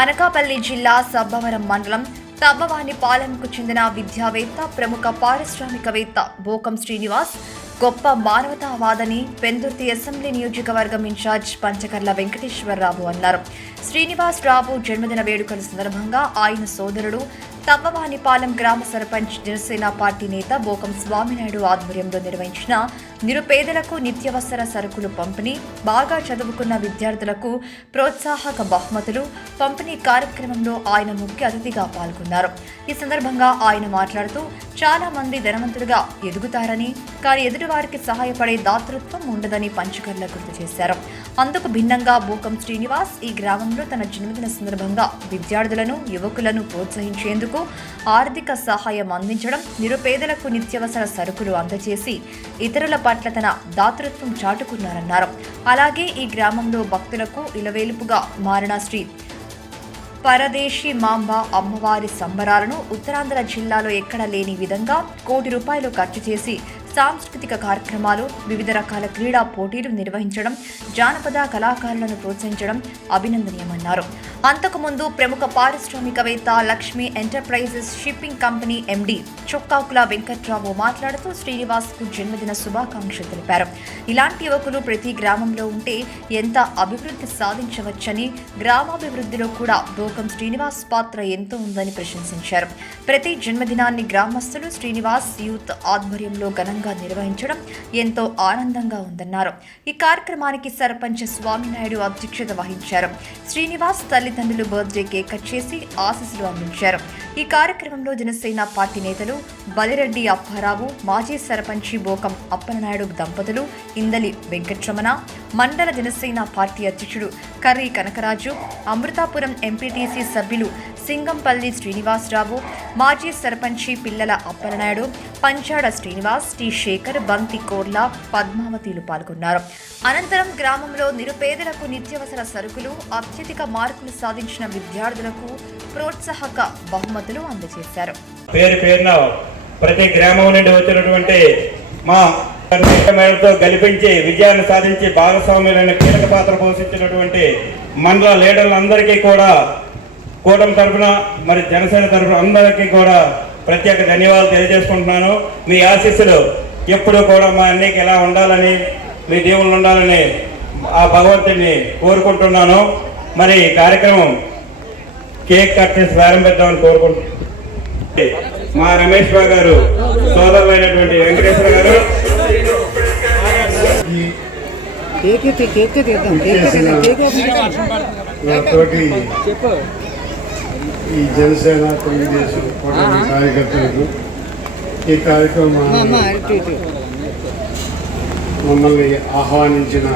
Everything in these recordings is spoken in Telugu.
అనకాపల్లి జిల్లా సబ్బవరం మండలం తవ్వవానిపాలెంకు చెందిన విద్యావేత్త ప్రముఖ పారిశ్రామికవేత్త బోకం శ్రీనివాస్ గొప్ప మానవతావాదని పెందుర్తి అసెంబ్లీ నియోజకవర్గం ఇన్ఛార్జ్ పంచకర్ల వెంకటేశ్వరరావు అన్నారు. శ్రీనివాస్ రావు జన్మదిన వేడుకల సందర్భంగా ఆయన సోదరుడు తవ్వవానిపాలెం గ్రామ సర్పంచ్ జనసేన పార్టీ నేత బోకం స్వామినాయుడు ఆధ్వర్యంలో నిర్వహించిన నిరుపేదలకు నిత్యవసర సరుకులు పంపిణీ బాగా చదువుకున్న విద్యార్థులకు ప్రోత్సాహక బహుమతులు పంపిణీ కార్యక్రమంలో ఆయన ముఖ్య అతిథిగా పాల్గొన్నారు. ఈ సందర్భంగా ఆయన మాట్లాడుతూ చాలా మంది ధనవంతులుగా ఎదుగుతారని కానీ ఎదుటివారికి సహాయపడే దాతృత్వం ఉండదని పంచకర్ల గుర్తు చేశారు. అందుకు భిన్నంగా బూకం శ్రీనివాస్ ఈ గ్రామంలో తన జన్మదిన సందర్భంగా విద్యార్థులను యువకులను ప్రోత్సహించేందుకు ఆర్థిక సహాయం అందించడం నిరుపేదలకు నిత్యవసర సరుకులు అందజేసి ఇతరుల పట్ల తన దాతృత్వం చాటుకున్నారన్నారు. అలాగే ఈ గ్రామంలో భక్తులకు ఇలవేలుపుగా మారిన శ్రీ పరదేశీ మాంబ అమ్మవారి సంబరాలను ఉత్తరాంధ్ర జిల్లాలో ఎక్కడ లేని విధంగా కోటి రూపాయలు ఖర్చు చేసి సాంస్కృతిక కార్యక్రమాలు వివిధ రకాల క్రీడా పోటీలు నిర్వహించడం జానపద కళాకారులను ప్రోత్సహించడం అభినందనీయమన్నారు. అంతకుముందు ప్రముఖ పారిశ్రామికవేత్త Lakshmi enterprises shipping company MD Chokkakula Venkatrao మాట్లాడుతూ శ్రీనివాస్కు జన్మదిన శుభాకాంక్షలు తెలిపారు. ఇలాంటి యువకులు ప్రతి గ్రామంలో ఉంటే ఎంత అభివృద్ధి సాధించవచ్చని గ్రామాభివృద్ధిలో కూడా బోకం శ్రీనివాస్ పాత్ర ఎంతో ఉందని ప్రశంసించారు. ప్రతి జన్మదినాన్ని గ్రామస్తులు శ్రీనివాస్ యూత్ ఆధ్వర్యంలో ఘనంగా నిర్వహించడం ఎంతో ఆనందంగా ఉందన్నారు. ఈ కార్యక్రమానికి సర్పంచ్ స్వామినాయుడు అధ్యక్షత వహించారు. శ్రీనివాస్ తల్లిదండ్రులు బర్త్డే కేక్ కట్ చేసి ఆశీస్సులు అందించారు. ఈ కార్యక్రమంలో జనసేన పార్టీ నేతలు బలిరెడ్డి అప్పారావు మాజీ సర్పంచి బోకం అప్పలనాయుడు దంపతులు ఇందలి వెంకట్రమణ మండల జనసేన పార్టీ అధ్యక్షుడు కర్రీ కనకరాజు అమృతాపురం ఎంపీటీసీ సభ్యులు సింగంపల్లి శ్రీనివాసరావు మాజీ సర్పంచి పిల్లల అప్పలనాయుడు పంచాడ శ్రీనివాస్ టి శేఖర్ బంతి కోర్ల పద్మావతిలు పాల్గొన్నారు. అనంతరం గ్రామంలో నిరుపేదలకు నిత్యవసర సరుకులు అత్యధిక మార్కులు సాధించిన విద్యార్థులకు ప్రోత్సాహక బహుమతులు అందజేశారు. పేరు పేరున ప్రతి గ్రామం నుండి వచ్చినటువంటి మా మేడతో గెలిపించి విజయాన్ని సాధించి భాగస్వామ్యులైన కీలక పాత్ర పోషించినటువంటి మండల లీడర్లందరికీ కూడా కూటమి తరఫున మరి జనసేన తరఫున అందరికీ కూడా ప్రత్యేక ధన్యవాదాలు తెలియజేసుకుంటున్నాను. మీ ఆశీస్సులు ఎప్పుడూ కూడా మా అన్నికి ఎలా ఉండాలని మీ దేవుళ్ళు ఉండాలని ఆ భగవంతుని కోరుకుంటున్నాను. మరి ఈ కార్యక్రమం కేక్ కట్ చేసి ప్రారంభిద్దామని కోరుకుంటున్నాను. మా రమేష్ బాబు గారు సోదరులైనటువంటి వెంకటేశ్వర గారు. కేక్ కేక్ తీద్దాం కేక్ తీద్దాం కేక్ నాతోటి ఈ జనసేన తెలుగుదేశం కూటమి కార్యకర్తలకు ఈ కార్యక్రమం మమ్మల్ని ఆహ్వానించిన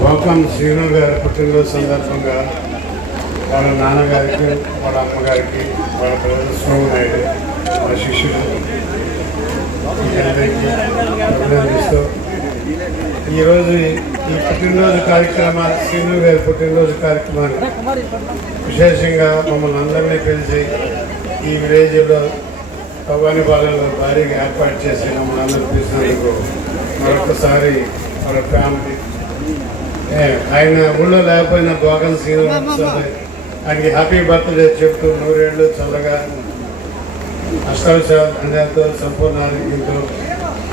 గోకం శ్రీను గారి పుట్టినరోజు సందర్భంగా వాళ్ళ నాన్నగారికి వాళ్ళ అమ్మగారికి వాళ్ళ బ్రదర్ సోమనాయుడు వాళ్ళ శిష్యులు వీళ్ళందరికీ అభినందిస్తూ ఈరోజు ఈ పుట్టినరోజు కార్యక్రమాన్ని శ్రీను గారి పుట్టినరోజు కార్యక్రమాన్ని విశేషంగా మమ్మల్ని అందరినీ పిలిచి ఈ విలేజ్లో భవానీపాలెంలో భారీగా ఏర్పాటు చేసి మమ్మల్ని అందరూ పిలిచినందుకు మరొకసారి మన ఫ్యామిలీ ఆయన ఊళ్ళో లేకపోయినా భోగన్ శ్రీను ఆయనకి హ్యాపీ బర్త్డే చెప్తూ నూరేళ్ళు చల్లగా అష్టావిషాలు అందరితో సంపూర్ణ ఆరోగ్యంతో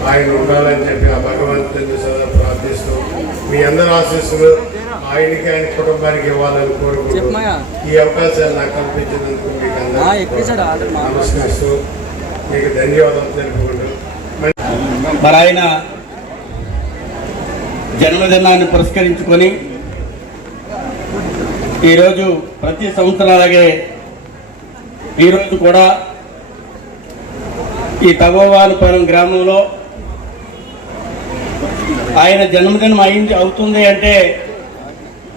ఆయన ఉండాలని చెప్పి ఆ భగవంతుని సదా ప్రార్థిస్తూ మీ అందరి ఆశీస్సులు ఆయనకి ఆయన కుటుంబానికి ఇవ్వాలని కోరుకుంటూ. ఈ అవకాశాన్ని నాకు కల్పించినందుకు మీకు నమస్కరిస్తూ మీకు ధన్యవాదాలు తెలుపుకుంటూ మరి ఆయన జన్మదినాన్ని పురస్కరించుకొని ఈరోజు ప్రతి సంవత్సరం అలాగే ఈరోజు కూడా ఈ తగోవానిపురం గ్రామంలో ఆయన జన్మదినం అయింది అవుతుంది అంటే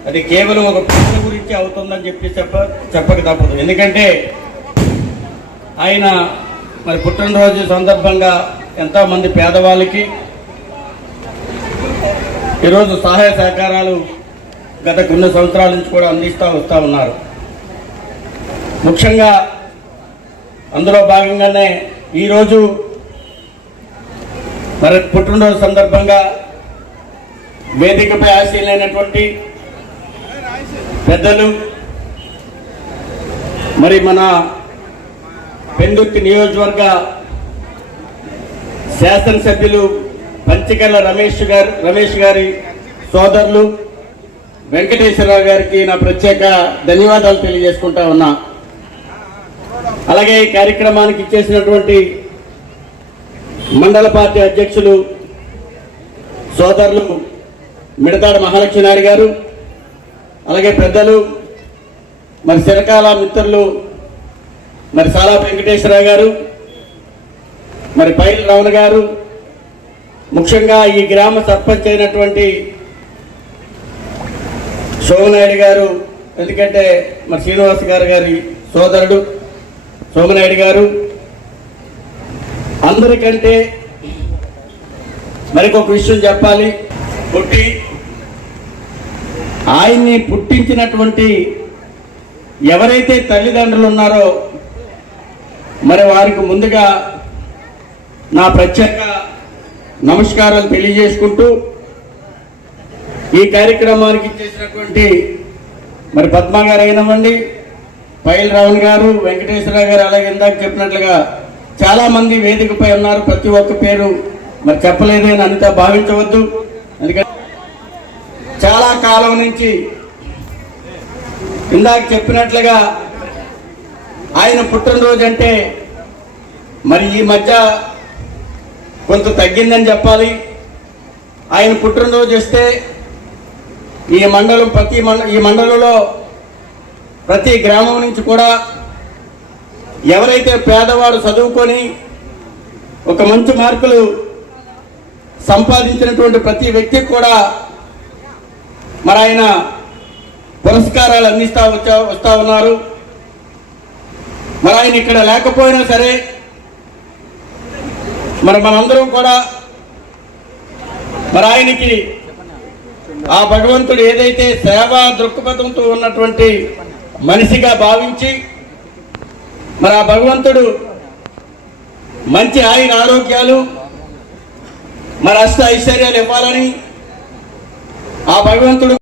అది కేవలం ఒక పిల్లల గురించి అవుతుందని చెప్పి చెప్ప చెప్పక తప్పదు. ఎందుకంటే ఆయన మరి పుట్టినరోజు సందర్భంగా ఎంతోమంది పేదవాళ్ళకి ఈరోజు సహాయ సహకారాలు గత కొన్ని సంవత్సరాల నుంచి కూడా అందిస్తూ వస్తూ ఉన్నారు. ముఖ్యంగా అందులో భాగంగానే ఈరోజు మరి పుట్టినరోజు సందర్భంగా వేదికపై ఆశీలైనటువంటి పెద్దలు మరి మన పెందుర్తి నియోజకవర్గ శాసనసభ్యులు పంచకల్ల రమేష్ గారు రమేష్ గారి సోదరులు వెంకటేశ్వరరావు గారికి నా ప్రత్యేక ధన్యవాదాలు తెలియజేసుకుంటా ఉన్నా. అలాగే ఈ కార్యక్రమానికి ఇచ్చేసినటువంటి మండల పార్టీ అధ్యక్షులు సోదరులు మిడతాడ మహాలక్ష్మి నాయుడు గారు అలాగే పెద్దలు మరి చిరకాల మిత్రులు మరి సాలా వెంకటేశ్వరరావు గారు మరి పైల్ రమణ గారు ముఖ్యంగా ఈ గ్రామ సర్పంచ్ అయినటువంటి సోమనాయుడు గారు ఎందుకంటే మరి శ్రీనివాస్ గారు గారి సోదరుడు సోమనాయుడు గారు అందరికంటే మరికొక విషయం చెప్పాలి. పుట్టి ఆయన్ని పుట్టించినటువంటి ఎవరైతే తల్లిదండ్రులు ఉన్నారో మరి వారికి ముందుగా నా ప్రత్యేక నమస్కారాలు తెలియజేసుకుంటూ ఈ కార్యక్రమానికి చేసినటువంటి మరి పద్మ గారు అయినవ్వండి పైల్ రావణ్ గారు వెంకటేశ్వరరావు గారు అలాగే ఇందాక చెప్పినట్లుగా చాలామంది వేదికపై ఉన్నారు. ప్రతి ఒక్క పేరు మరి చెప్పలేదని అంతా భావించవద్దు. ఎందుకంటే చాలా కాలం నుంచి ఇందాక చెప్పినట్లుగా ఆయన పుట్టినరోజు అంటే మరి ఈ మధ్య కొంత తగ్గిందని చెప్పాలి. ఆయన పుట్టినరోజు వస్తే ఈ మండలం ప్రతి మండ ఈ మండలంలో ప్రతి గ్రామం నుంచి కూడా ఎవరైతే పేదవాడు చదువుకొని ఒక మంచి మార్కులు సంపాదించినటువంటి ప్రతి వ్యక్తి కూడా మరి ఆయన పురస్కారాలు అందిస్తూ వచ్చా వస్తూ ఉన్నారు. మరి ఆయన ఇక్కడ లేకపోయినా సరే మరి మనందరం కూడా మరి ఆయనకి ఆ భగవంతుడు ఏదైతే సేవా దృక్పథంతో ఉన్నటువంటి మనిషిగా భావించి మరి ఆ భగవంతుడు మంచి ఆయన ఆరోగ్యాలు మరి అష్ట ఐశ్వర్యాలు ఇవ్వాలని ఆ భగవంతుడు